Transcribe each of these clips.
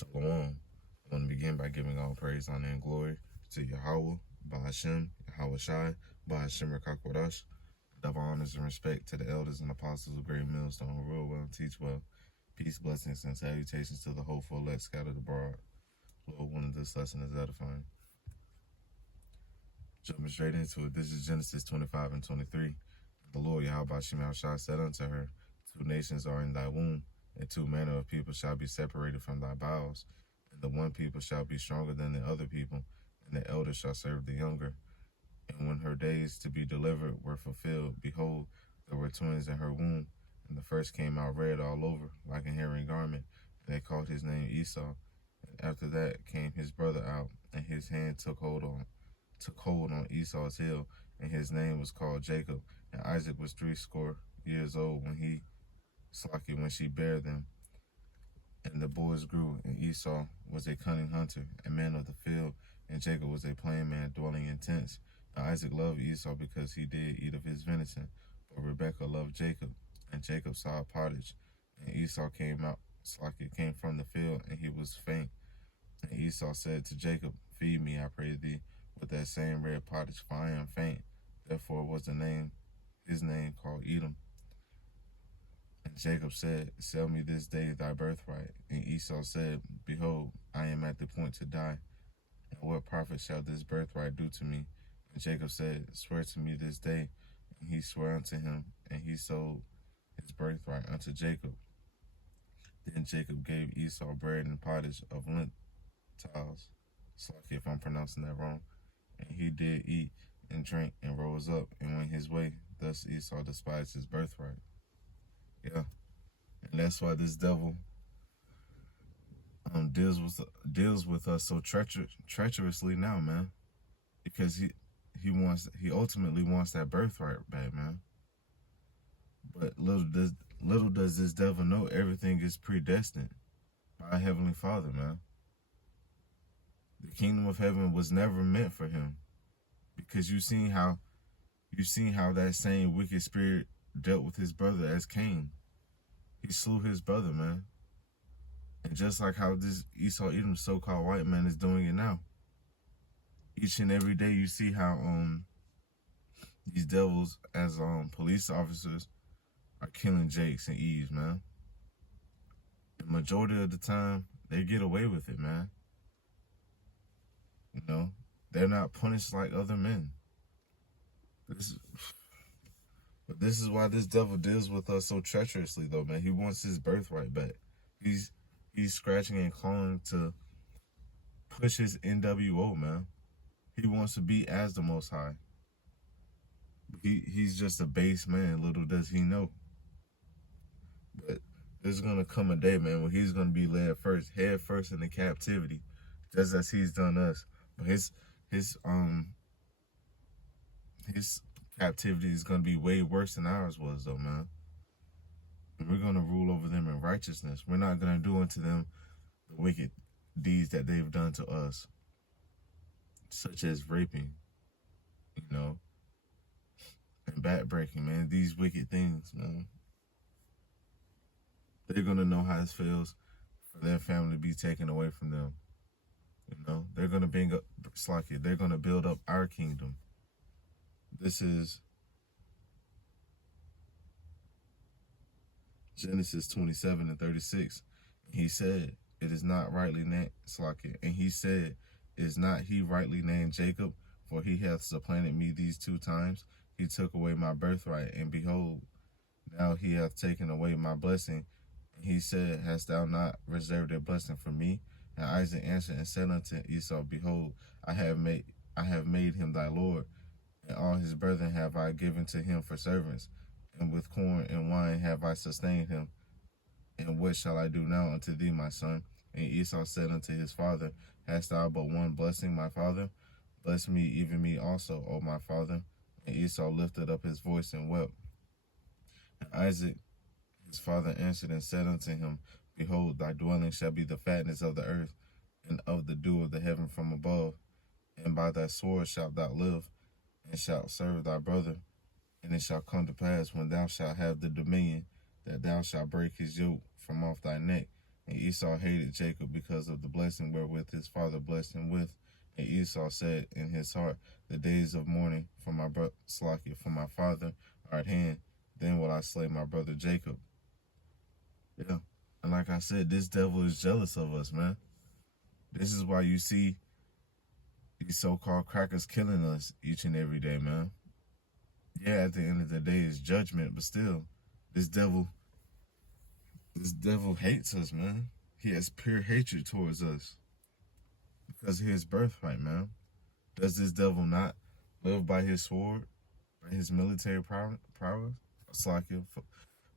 Shalom. I want to begin by giving all praise, honor, and glory to Yahweh, Ba'ashem, Yahweh Shai, Ba'ashem Rakakwadash. Double honors and respect to the elders and apostles of Great Millstone who rule well and teach well. Peace, blessings, and salutations to the hopeful elect scattered abroad. Lord, one of this lesson is edifying. Jumping straight into it, this is Genesis 25 and 23. The Lord Yahweh Ba'ashem Shai said unto her, Two nations are in thy womb, and two manner of people shall be separated from thy bowels. And the one people shall be stronger than the other people, and the elder shall serve the younger. And when her days to be delivered were fulfilled, behold, there were twins in her womb. And the first came out red all over, like a herring garment, and they called his name Esau. And after that came his brother out, and his hand took hold on Esau's heel, and his name was called Jacob. And Isaac was 60 years old when she bare them. And the boys grew, and Esau was a cunning hunter, a man of the field, and Jacob was a plain man dwelling in tents. Now Isaac loved Esau because he did eat of his venison, but Rebekah loved Jacob. And Jacob saw a pottage, and Esau came from the field, and he was faint. And Esau said to Jacob, Feed me, I pray thee, with that same red pottage, for I am faint. Therefore was his name called Edom. And Jacob said, Sell me this day thy birthright. And Esau said, Behold, I am at the point to die. And what profit shall this birthright do to me? And Jacob said, Swear to me this day. And he swore unto him, and he sold his birthright unto Jacob. Then Jacob gave Esau bread and pottage of lentils. Slack if I'm pronouncing that wrong. And he did eat and drink and rose up and went his way. Thus Esau despised his birthright. Yeah, and that's why this devil deals with us so treacherously now, man. Because he ultimately wants that birthright back, man. But little does this devil know everything is predestined by Heavenly Father, man. The kingdom of heaven was never meant for him, because you've seen how that same wicked spirit dealt with his brother as Cain. He slew his brother, man. And just like how this Esau Edom so-called white man is doing it now. Each and every day you see how these devils as police officers are killing Jakes and Eves, man. The majority of the time they get away with it, man. You know, they're not punished like other men. This is why this devil deals with us so treacherously, though, man. He wants his birthright back. He's scratching and clawing to push his NWO, man. He wants to be as the Most High. He's just a base man. Little does he know. But there's gonna come a day, man, when he's gonna be led head first into captivity, just as he's done us. But his captivity is going to be way worse than ours was, though, man. And we're going to rule over them in righteousness. We're not going to do unto them the wicked deeds that they've done to us, such as raping, you know, and backbreaking, man. These wicked things, man. They're going to know how it feels for their family to be taken away from them. You know, they're going to they're going to build up our kingdom. This is Genesis 27 and 36. He said, It is not rightly named Slakia. And he said, Is not he rightly named Jacob? For he hath supplanted me these 2 times. He took away my birthright, and behold, now he hath taken away my blessing. And he said, Hast thou not reserved a blessing for me? And Isaac answered and said unto Esau, Behold, I have made him thy lord, and all his brethren have I given to him for servants, and with corn and wine have I sustained him. And what shall I do now unto thee, my son? And Esau said unto his father, Hast thou but one blessing, my father? Bless me, even me also, O my father. And Esau lifted up his voice and wept. And Isaac his father answered and said unto him, Behold, thy dwelling shall be the fatness of the earth, and of the dew of the heaven from above. And by thy sword shalt thou live, and shalt serve thy brother. And it shall come to pass, when thou shalt have the dominion, that thou shalt break his yoke from off thy neck, And Esau hated Jacob because of the blessing wherewith his father blessed him with. And Esau said in his heart, the days of mourning for my for my father are at hand. Then will I slay my brother Jacob. Yeah. And like I said, this devil is jealous of us, man. This is why you see these so-called crackers killing us each and every day, man. Yeah, at the end of the day, it's judgment, but still, this devil hates us, man. He has pure hatred towards us because of his birthright, man. Does this devil not live by his sword, by his military prowess?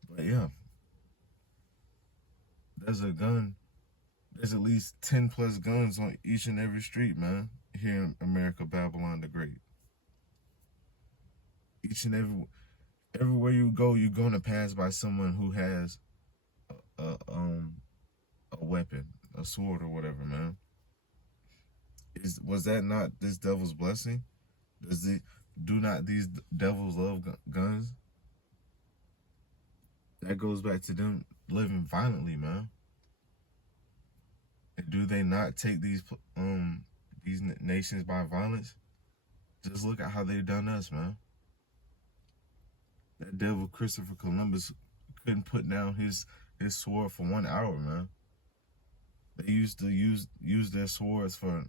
But yeah, there's a gun. There's at least 10 plus guns on each and every street, man, here in America, Babylon the Great. Each and everywhere you go, you're gonna pass by someone who has a weapon, a sword or whatever, man. Was that not this devil's blessing? Do not these devils love guns? That goes back to them living violently, man. And do they not take these nations by violence? Just look at how they've done us, man. That devil Christopher Columbus couldn't put down his sword for 1 hour, man. They used to use their swords for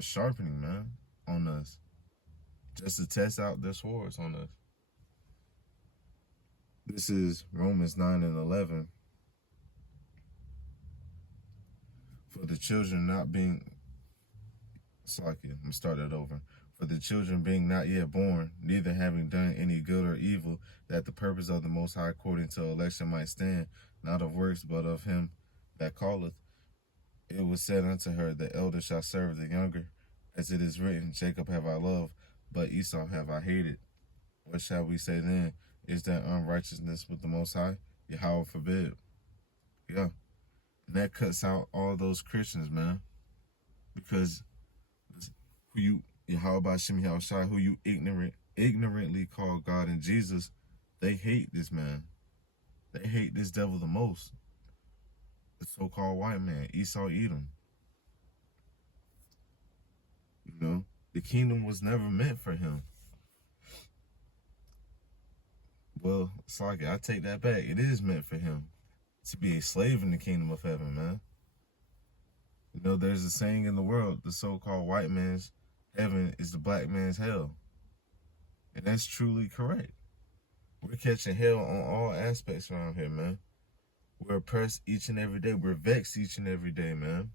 sharpening, man, on us, just to test out their swords on us. This is Romans 9:11. For the children not being, I'm gonna start that over. For the children being not yet born, neither having done any good or evil, that the purpose of the Most High according to election might stand, not of works, but of him that calleth. It was said unto her, the elder shall serve the younger. As it is written, Jacob have I loved, but Esau have I hated. What shall we say then? Is that unrighteousness with the Most High? Yahweh forbid. Yeah. And that cuts out all those Christians, man. Because Yahweh Shem Yahushai, who you ignorantly call God and Jesus, they hate this man. They hate this devil the most. The so-called white man, Esau Edom. You know, the kingdom was never meant for him. Well, I take that back. It is meant for him to be a slave in the kingdom of heaven, man. You know, there's a saying in the world, the so-called white man's heaven is the black man's hell. And that's truly correct. We're catching hell on all aspects around here, man. We're oppressed each and every day. We're vexed each and every day, man.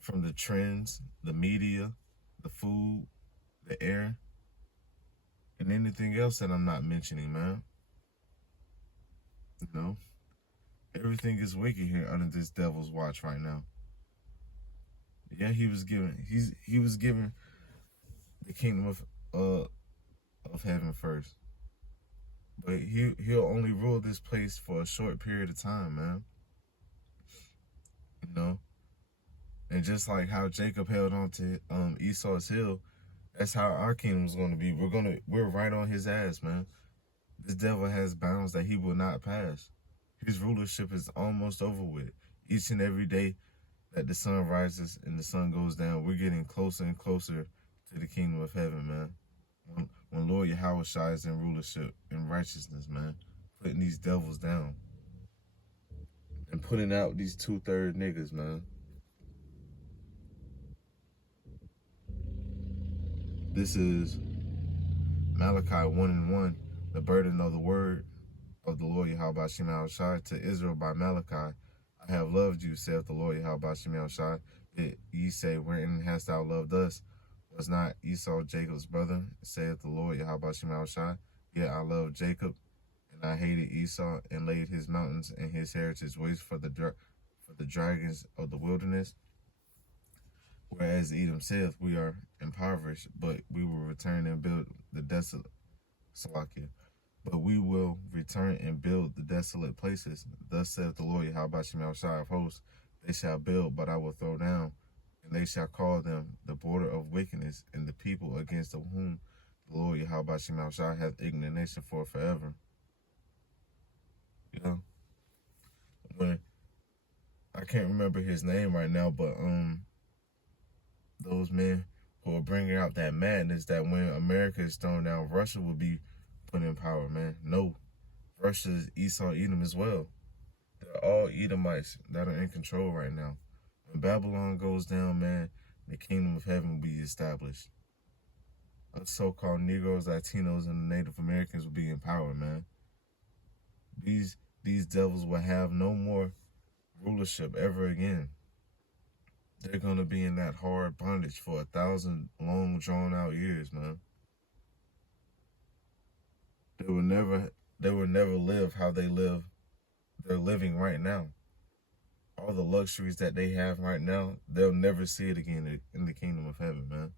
From the trends, the media, the food, the air, and anything else that I'm not mentioning, man. You know, everything is wicked here under this devil's watch right now. Yeah, he was given the kingdom of heaven first. But he'll only rule this place for a short period of time, man. You know? And just like how Jacob held on to Esau's hill, that's how our kingdom's gonna be. We're right on his ass, man. This devil has bounds that he will not pass. His rulership is almost over with. Each and every day that the sun rises and the sun goes down, we're getting closer and closer to the kingdom of heaven, man. When Lord Yahweh Shai is in rulership and righteousness, man, putting these devils down and putting out these 2/3 niggas, man. This is Malachi 1:1, the burden of the word of the Lord Yahweh Shem Yahushai to Israel by Malachi. I have loved you, saith the Lord Yahweh Shem Yahushai. Ye say, wherein hast thou loved us? Was not Esau Jacob's brother, saith the Lord Yahweh Shem Yahushai? Yet I loved Jacob, and I hated Esau, and laid his mountains and his heritage waste for the dragons of the wilderness. Whereas Edom saith, we are impoverished, but we will return and build the desolate. But we will return and build the desolate places. Thus saith the Lord Yahweh Shem Yahushai of hosts, they shall build, but I will throw down, and they shall call them the border of wickedness, and the people against whom the Lord Yahweh Shem Yahushai hath indignation for forever. You know, can't remember his name right now, but those men who are bringing out that madness that when America is thrown down, Russia will be put in power, man. No, Russia is Esau, Edom as well. They're all Edomites that are in control right now. When Babylon goes down, man, the kingdom of heaven will be established. Us so-called Negroes, Latinos, and Native Americans will be in power, man. These devils will have no more rulership ever again. They're gonna be in that hard bondage for 1,000 long, drawn-out years, man. They will never live how they're living right now. All the luxuries that they have right now, they'll never see it again in the kingdom of heaven, man.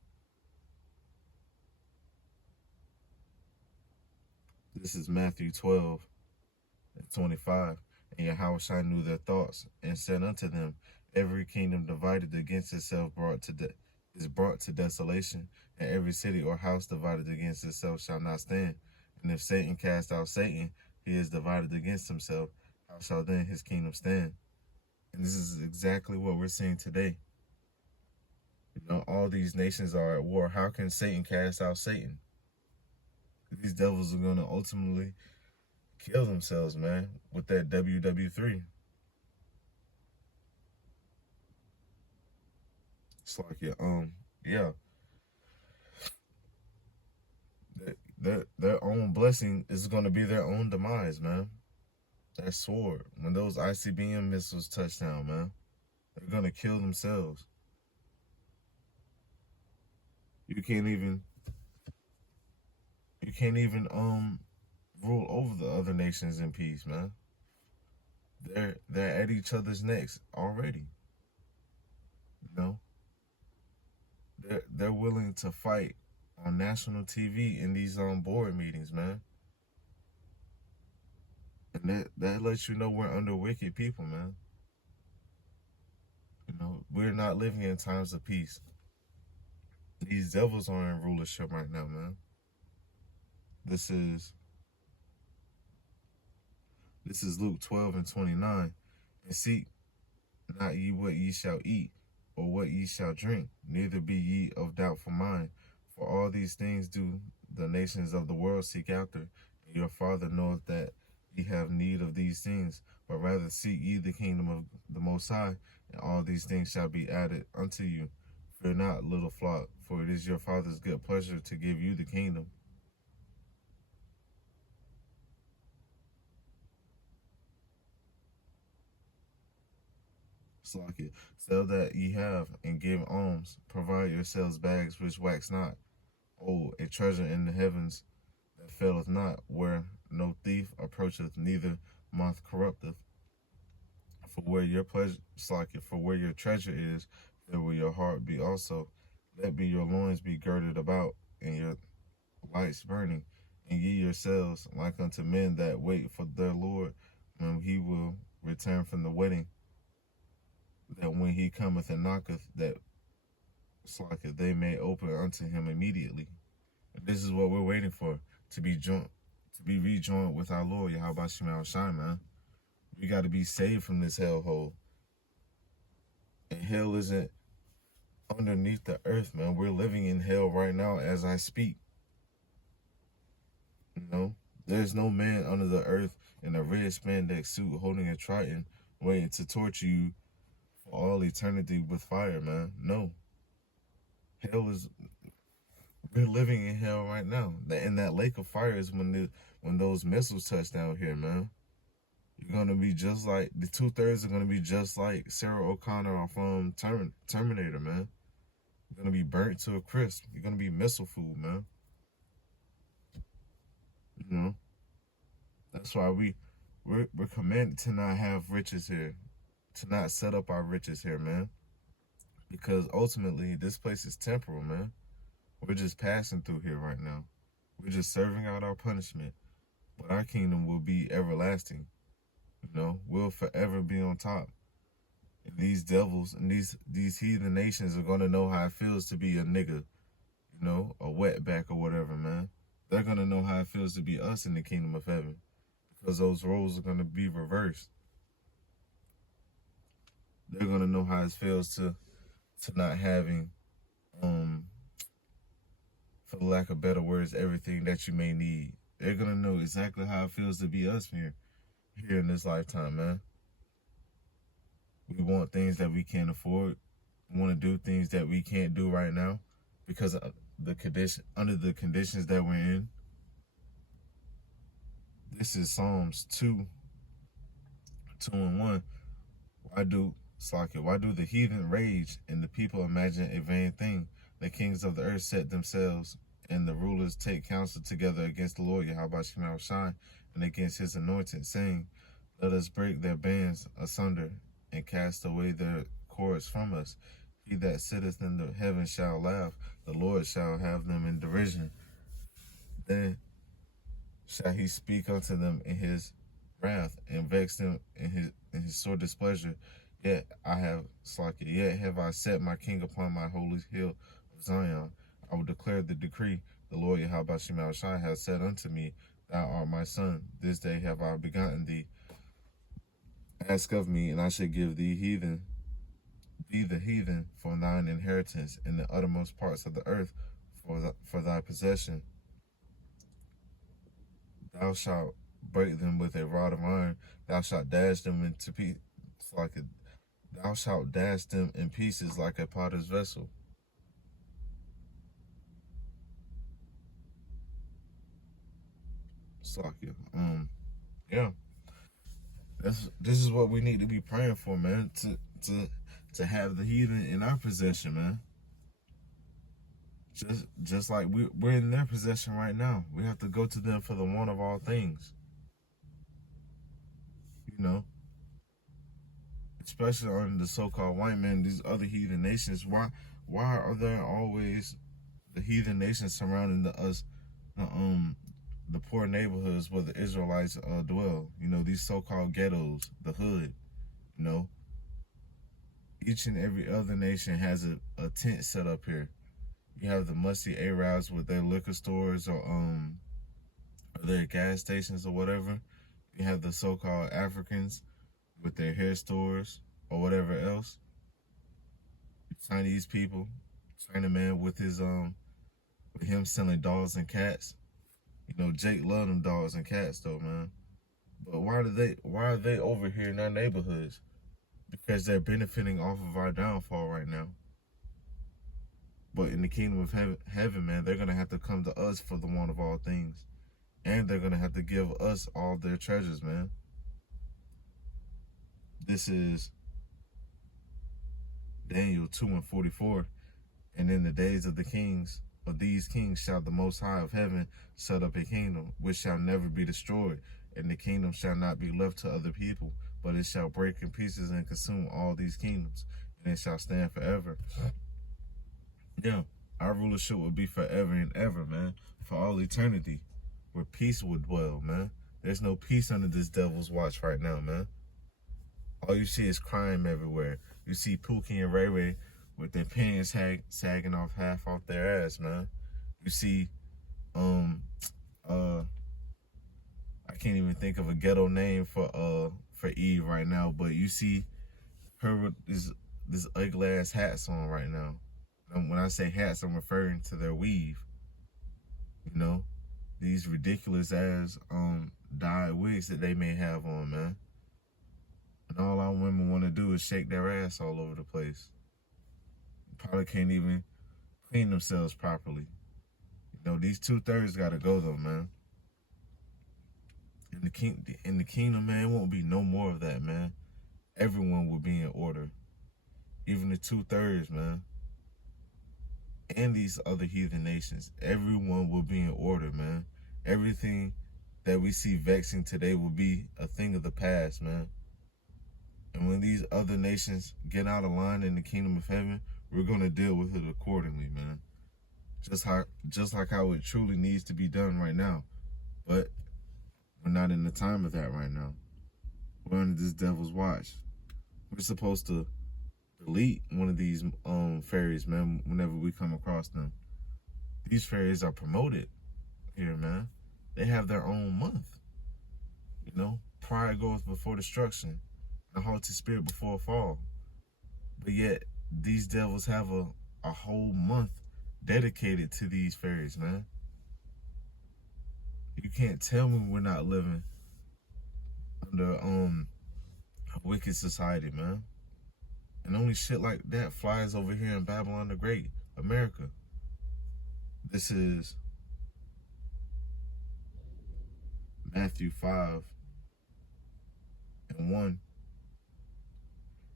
This is Matthew 12:25. And Yahushua knew their thoughts, and said unto them, every kingdom divided against itself is brought to desolation, and every city or house divided against itself shall not stand. And if Satan cast out Satan, he is divided against himself. How shall then his kingdom stand? And this is exactly what we're seeing today. You know, all these nations are at war. How can Satan cast out Satan? These devils are going to ultimately kill themselves, man, with that WW3. It's like, yeah. Their own blessing is going to be their own demise, man. That sword, when those ICBM missiles touch down, man, they're going to kill themselves. You can't even rule over the other nations in peace, man. They're at each other's necks already. You know? They're willing to fight on national TV in these board meetings, man. And that lets you know we're under wicked people, man. You know, we're not living in times of peace. These devils are in rulership right now, man. This is Luke 12:29. And seek not ye what ye shall eat, or what ye shall drink, neither be ye of doubtful mind. For all these things do the nations of the world seek after, and your Father knoweth that ye have need of these things. But rather seek ye the kingdom of the Most High, and all these things shall be added unto you. Fear not, little flock, for it is your Father's good pleasure to give you the kingdom. Slack, sell that ye have, and give alms. Provide yourselves bags which wax not, a treasure in the heavens that faileth not, where no thief approacheth, neither moth corrupteth. For where your treasure is, there will your heart be also. Let be your loins be girded about, and your lights burning, and ye yourselves like unto men that wait for their Lord, when he will return from the wedding, that when he cometh and knocketh, that they may open unto him immediately. And this is what we're waiting for, to be rejoined with our Lord, Yahweh Shema Shai, man. We got to be saved from this hellhole. And hell isn't underneath the earth, man. We're living in hell right now as I speak. You know, there's no man under the earth in a red spandex suit holding a trident waiting to torture you for all eternity with fire, man. No. We're living in hell right now. And that lake of fire is when those missiles touch down here, man. You're going to be just like, the 2/3 are going to be just like Sarah O'Connor off Terminator, man. You're going to be burnt to a crisp. You're going to be missile food, man. You know? That's why we're commanded to not have riches here. To not set up our riches here, man. Because ultimately, this place is temporal, man. We're just passing through here right now. We're just serving out our punishment. But our kingdom will be everlasting. You know, we'll forever be on top. And these devils and these heathen nations are going to know how it feels to be a nigga, you know, a wetback or whatever, man. They're going to know how it feels to be us in the kingdom of heaven. Because those roles are going to be reversed. They're gonna know how it feels to not having, for the lack of better words, everything that you may need. They're gonna know exactly how it feels to be us here in this lifetime, man. We want things that we can't afford. We want to do things that we can't do right now because of under the conditions that we're in. This is Psalms 2:1. Why do the heathen rage and the people imagine a vain thing? The kings of the earth set themselves, and the rulers take counsel together against the Lord Yahweh Shai and against his anointed, saying, let us break their bands asunder and cast away their cords from us. He that sitteth in the heaven shall laugh, the Lord shall have them in derision. Then shall he speak unto them in his wrath, and vex them in his sore displeasure. Yet have I set my king upon my holy hill of Zion. I will declare the decree. The Lord Yahweh Shai has said unto me, thou art my son. This day have I begotten thee. Ask of me, and I shall give thee the heathen for thine inheritance, in the uttermost parts of the earth for thy possession. Thou shalt break them with a rod of iron. Thou shalt dash them into pieces thou shalt dash them in pieces like a potter's vessel. Yeah. This is what we need to be praying for, man. To have the heathen in our possession, man. Just like we're in their possession right now. We have to go to them for the one of all things. You know, especially on the so-called white man, these other heathen nations. Why are there always the heathen nations surrounding us? The poor neighborhoods where the Israelites dwell. You know, these so-called ghettos, the hood. You know, each and every other nation has a tent set up here. You have the musty Arabs with their liquor stores or their gas stations or whatever. You have the so-called Africans with their hair stores or whatever else. Chinese people, Chinaman with with him selling dogs and cats. You know, Jake love them dogs and cats though, man. But why are they over here in our neighborhoods? Because they're benefiting off of our downfall right now. But in the kingdom of heaven, man, they're gonna have to come to us for the one of all things. And they're gonna have to give us all their treasures, man. This is Daniel 2:44. And in the days of the kings of these kings shall the Most High of heaven set up a kingdom which shall never be destroyed, and the kingdom shall not be left to other people, but it shall break in pieces and consume all these kingdoms, and it shall stand forever. Yeah, our rulership will be forever and ever, man, for all eternity, where peace will dwell, man. There's no peace under this devil's watch right now, man. All you see is crime everywhere. You see Pookie and Ray Ray with their pants sagging off half off their ass, man. You see, I can't even think of a ghetto name for Eve right now, but you see her with this ugly ass hats on right now. And when I say hats, I'm referring to their weave. You know, these ridiculous ass dyed wigs that they may have on, man. And all our women want to do is shake their ass all over the place. Probably can't even clean themselves properly. You know, these 2/3 gotta go though, man. In the kingdom, man, it won't be no more of that, man. Everyone will be in order. Even the 2/3, man. And these other heathen nations. Everyone will be in order, man. Everything that we see vexing today will be a thing of the past, man. And when these other nations get out of line in the kingdom of heaven, we're going to deal with it accordingly, man. Just like how it truly needs to be done right now. But we're not in the time of that right now. We're under this devil's watch. We're supposed to delete one of these fairies, man, whenever we come across them. These fairies are promoted here, man. They have their own month. You know, pride goeth before destruction, the haughty spirit before a fall. But yet these devils have a whole month dedicated to these fairies, man. You can't tell me we're not living under a wicked society, man. And only shit like that flies over here in Babylon the Great, America. This is Matthew 5:1.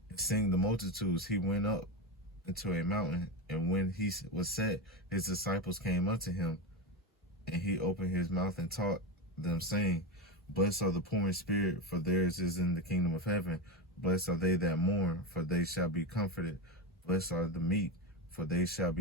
And seeing the multitudes, he went up into a mountain, and when he was set, his disciples came unto him, and he opened his mouth and taught them, saying, Blessed are the poor in spirit, for theirs is in the kingdom of heaven. Blessed are they that mourn, for they shall be comforted. Blessed are the meek, for they shall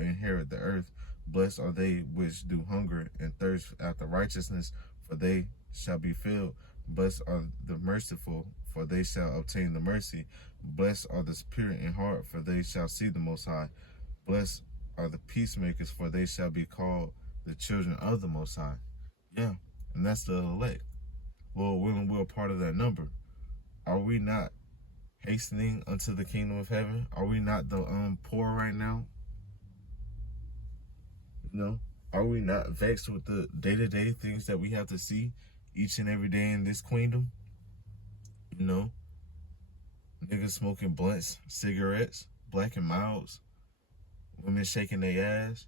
inherit the earth. Blessed are they which do hunger and thirst after righteousness, for they shall be filled. Blessed are the merciful, for they shall obtain the mercy. Blessed are the pure in heart, for they shall see the Most High. Blessed are the peacemakers, for they shall be called the children of the Most High. Yeah, and that's the elect. Well, when we're a part of that number, are we not hastening unto the kingdom of heaven? Are we not the poor right now? You know, are we not vexed with the day-to-day things that we have to see each and every day in this queendom? You know, niggas smoking blunts, cigarettes, Black and Milds, women shaking their ass,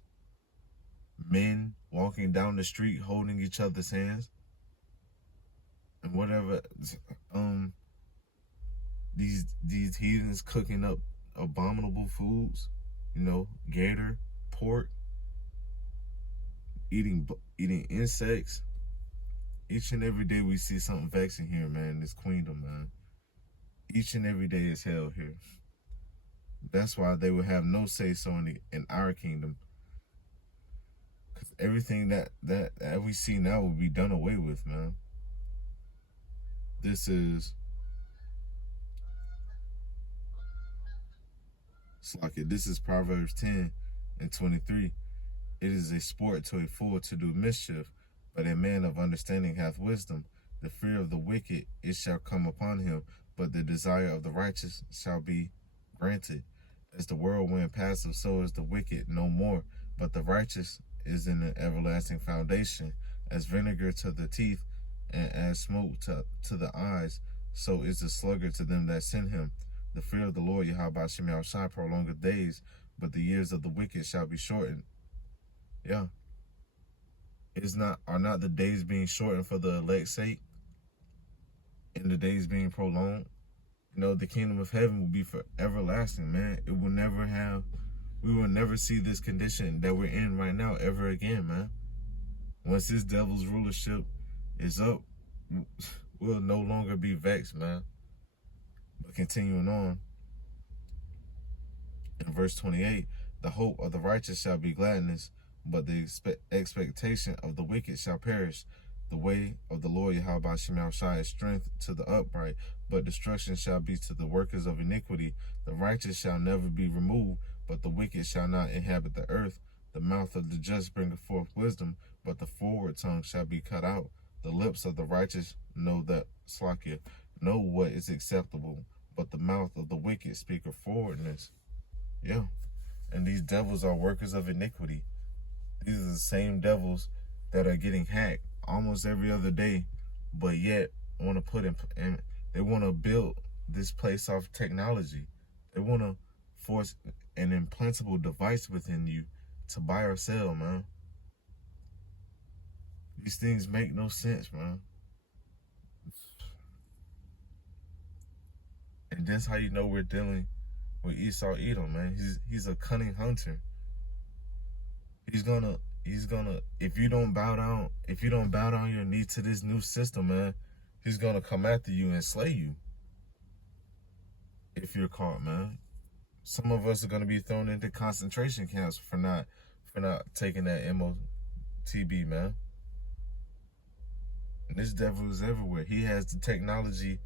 men walking down the street holding each other's hands, and whatever. These heathens cooking up abominable foods, you know, gator, pork, eating insects. Each and every day we see something vexing here, man, in this queendom, man. Each and every day is hell here. That's why they will have no say-so in our kingdom. Because everything that we see now will be done away with, man. This is Proverbs 10:23. It is a sport to a fool to do mischief, but a man of understanding hath wisdom. The fear of the wicked, it shall come upon him, but the desire of the righteous shall be granted. As the whirlwind passeth, so is the wicked no more, but the righteous is in an everlasting foundation. As vinegar to the teeth, and as smoke to the eyes, so is the sluggard to them that send him. The fear of the Lord, Yahweh Shem Yahushua, prolongeth days, but the years of the wicked shall be shortened. Yeah. Are not the days being shortened for the elect's sake? And the days being prolonged? You know, the kingdom of heaven will be for everlasting, man. We will never see this condition that we're in right now ever again, man. Once this devil's rulership is up, we'll no longer be vexed, man. But continuing on, in verse 28, the hope of the righteous shall be gladness, but the expectation of the wicked shall perish. The way of the Lord Yahweh Shem Yahushua is strength to the upright, but destruction shall be to the workers of iniquity. The righteous shall never be removed, but the wicked shall not inhabit the earth. The mouth of the just bringeth forth wisdom, but the forward tongue shall be cut out. The lips of the righteous know what is acceptable, but the mouth of the wicked speaketh forwardness. Yeah. And these devils are workers of iniquity. These are the same devils that are getting hacked almost every other day, but yet want to they want to build this place off technology. They want to force an implantable device within you to buy or sell, man. These things make no sense, man. And that's how you know we're dealing with Esau Edom, man. He's a cunning hunter. He's gonna if you don't bow down your knee to this new system, man, he's gonna come after you and slay you. If you're caught, man. Some of us are gonna be thrown into concentration camps for not taking that MOTB, man. And this devil is everywhere. He has the technology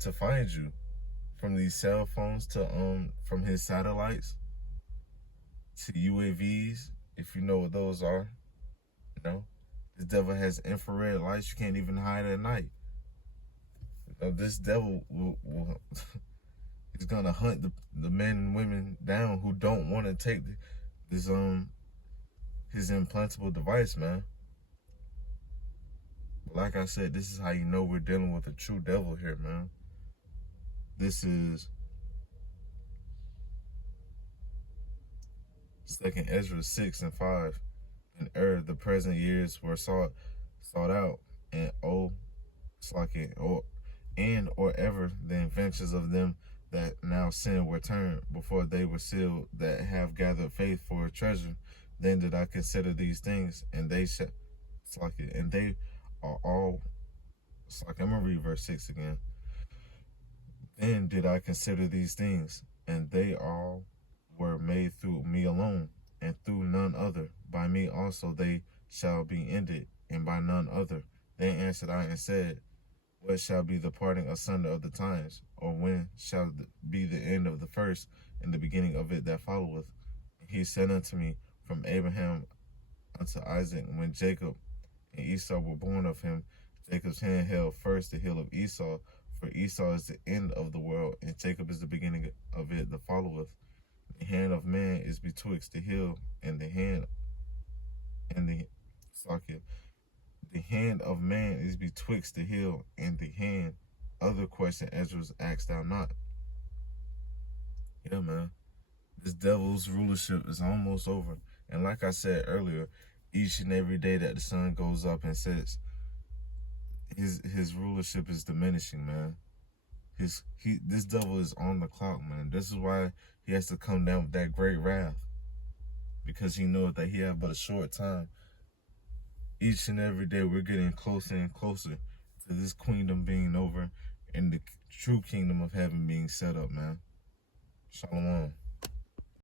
to find you, from these cell phones to from his satellites to UAVs, if you know what those are. You know, this devil has infrared lights. You can't even hide at night. You know, this devil will He's gonna hunt the men and women down who don't want to take this his implantable device, man. But like I said, this is how you know we're dealing with a true devil here, man. This is 2nd Ezra 6:5. And the present years were sought out, and or ever the inventions of them that now sin were turned, before they were sealed that have gathered faith for a treasure. Then did I consider these things, and they and they are all I'm gonna read verse 6 again. Then did I consider these things, and they all were made through me alone, and through none other. By me also they shall be ended, and by none other. Then answered I and said, what shall be the parting asunder of the times? Or when shall be the end of the first, and the beginning of it that followeth? And he said unto me, from Abraham unto Isaac, when Jacob and Esau were born of him, Jacob's hand held first the heel of Esau, for Esau is the end of the world, and Jacob is the beginning of it that followeth. The hand of man is betwixt the heel and the hand, and the hand of man is betwixt the heel and the hand. Other question Ezra asked thou not. Yeah, man. This devil's rulership is almost over. And like I said earlier, each and every day that the sun goes up and sets, his rulership is diminishing, man. This devil is on the clock, man. This is why he has to come down with that great wrath, because he knows that he have but a short time. Each and every day we're getting closer and closer to this kingdom being over and the true kingdom of heaven being set up, man. Shalom.